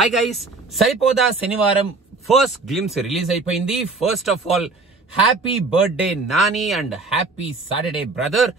Hi guys, Saripodhaa Sanivaaram first glimpse release అయిపోయింది. First of all happy birthday Nani and happy Saturday brother.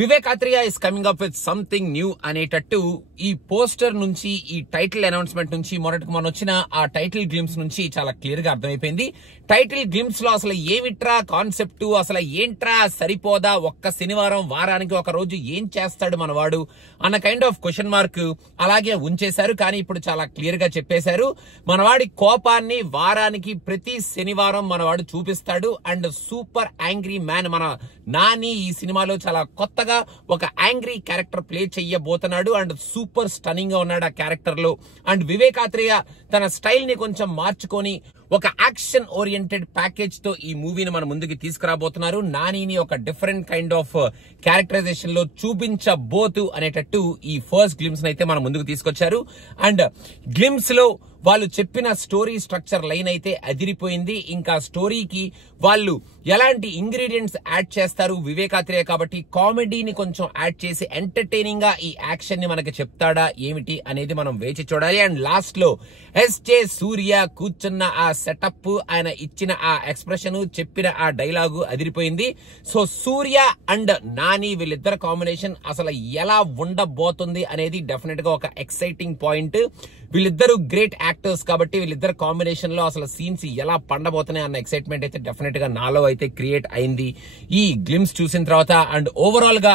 Vivek Athreya is coming up with something new అనేటట్టు ఈ poster నుంచి, ఈ title announcement నుంచి, మొదటికి మనం వచ్చిన ఆ టైటిల్ గ్లిమ్స్ నుంచి చాలా క్లియర్ గా అర్థమైపోయింది. టైటిల్ గ్లిమ్స్ లో అసలు ఏమిట్రా కాన్సెప్ట్, అసలు ఏంట్రా సరిపోదా, ఒక్క శనివారం వారానికి ఒక రోజు ఏం చేస్తాడు మనవాడు అన్న కైండ్ ఆఫ్ క్వశ్చన్ మార్క్ అలాగే ఉంచేశారు. కానీ ఇప్పుడు చాలా క్లియర్ గా చెప్పేశారు, మనవాడి కోపాన్ని వారానికి ప్రతి శనివారం మనవాడు చూపిస్తాడు. అండ్ సూపర్ యాంగ్రీ మ్యాన్ మన నాని ఈ సినిమాలో చాలా కొత్తగా ఒక యాంగ్రీ క్యారెక్టర్ ప్లే చెయ్యబోతున్నాడు. అండ్ సూపర్ స్టన్నింగ్ గా ఉన్నాడు ఆ క్యారెక్టర్ లో. అండ్ వివేక్ ఆత్రేయ తన స్టైల్ ని కొంచెం మార్చుకొని ఒక యాక్షన్ ఓరియంటెడ్ ప్యాకేజ్ తో ఈ మూవీని మన ముందుకి తీసుకురాబోతున్నారు. నానిని ఒక డిఫరెంట్ కైండ్ ఆఫ్ క్యారెక్టరైజేషన్ లో చూపించబోతు అనేటట్టు ఈ ఫస్ట్ గ్లిమ్స్ అయితే మన ముందుకు తీసుకొచ్చారు. అండ్ గ్లిమ్స్ లో వాళ్ళు చెప్పిన స్టోరీ స్ట్రక్చర్ లైన్ అయితే అదిరిపోయింది. ఇంకా స్టోరీకి వాళ్ళు ఎలాంటి ఇంగ్రీడియంట్స్ యాడ్ చేస్తారు, వివేక్ ఆత్రేయ కాబట్టి కామెడీని కొంచెం యాడ్ చేసి ఎంటర్టైనింగ్ గా ఈ యాక్షన్ ని మనకి చెప్తాడా ఏమిటి అనేది మనం వేచి చూడాలి. అండ్ లాస్ట్ లో ఎస్జే సూర్య కూర్చున్న ఆ సెటప్, ఆయన ఇచ్చిన ఆ ఎక్స్ప్రెషన్, చెప్పిన ఆ డైలాగు అదిరిపోయింది. సో సూర్య అండ్ నాని వీళ్ళిద్దరు కాంబినేషన్ అసలు ఎలా ఉండబోతుంది అనేది డెఫినెట్ గా ఒక ఎక్సైటింగ్ పాయింట్. వీళ్ళిద్దరు గ్రేట్ యాక్టర్స్ కాబట్టి వీళ్ళిద్దరు కాంబినేషన్ లో అసలు సీన్స్ ఎలా పండబోతున్నాయి అన్న ఎక్సైట్మెంట్ అయితే డెఫినెట్ గా నాలో అయితే క్రియేట్ అయింది ఈ గ్లిమ్స్ చూసిన తర్వాత. అండ్ ఓవరాల్ గా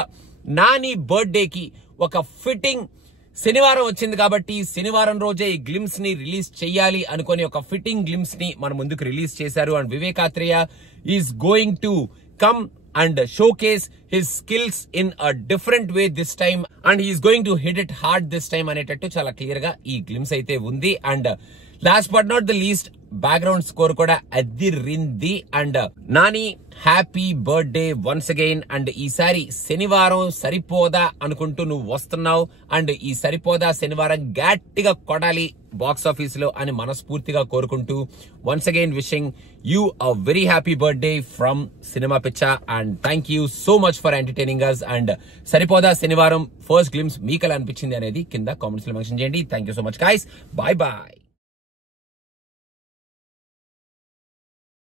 నాని బర్త్డే కి ఒక ఫిట్టింగ్ శనివారం వచ్చింది కాబట్టి శనివారం రోజే ఈ గ్లిమ్స్ ని రిలీజ్ చేయాలి అనుకుని ఒక ఫిట్టింగ్ గ్లిమ్స్ ని మన ముందుకు రిలీజ్ చేశారు. And Vivek Atreya is going to come and showcase his skills in a different way this time, and he is going to hit it hard this time అనేటట్టు చాలా క్లియర్ గా ఈ గ్లిమ్స్ అయితే ఉంది. And last but not the least background score కూడా అదిరింది. And Nani happy birthday once again. And ఈసారి శనివారం సరిపోదా అనుకుంటూ నువ్వు వస్తున్నావు. అండ్ ఈ సరిపోదా శనివారం గట్టిగా కొడాలి బాక్స్ ఆఫీస్ లో అని మనస్ఫూర్తిగా కోరుకుంటూ once again wishing you a very happy birthday from cinema Pichcha. And thank you so much for entertaining us. And Saripodhaa Sanivaaram first glimpse మీకు ఎలా అనిపించింది అనేది కింద కామెంట్స్ లో మెన్షన్ చేయండి. Thank you so much guys, bye bye.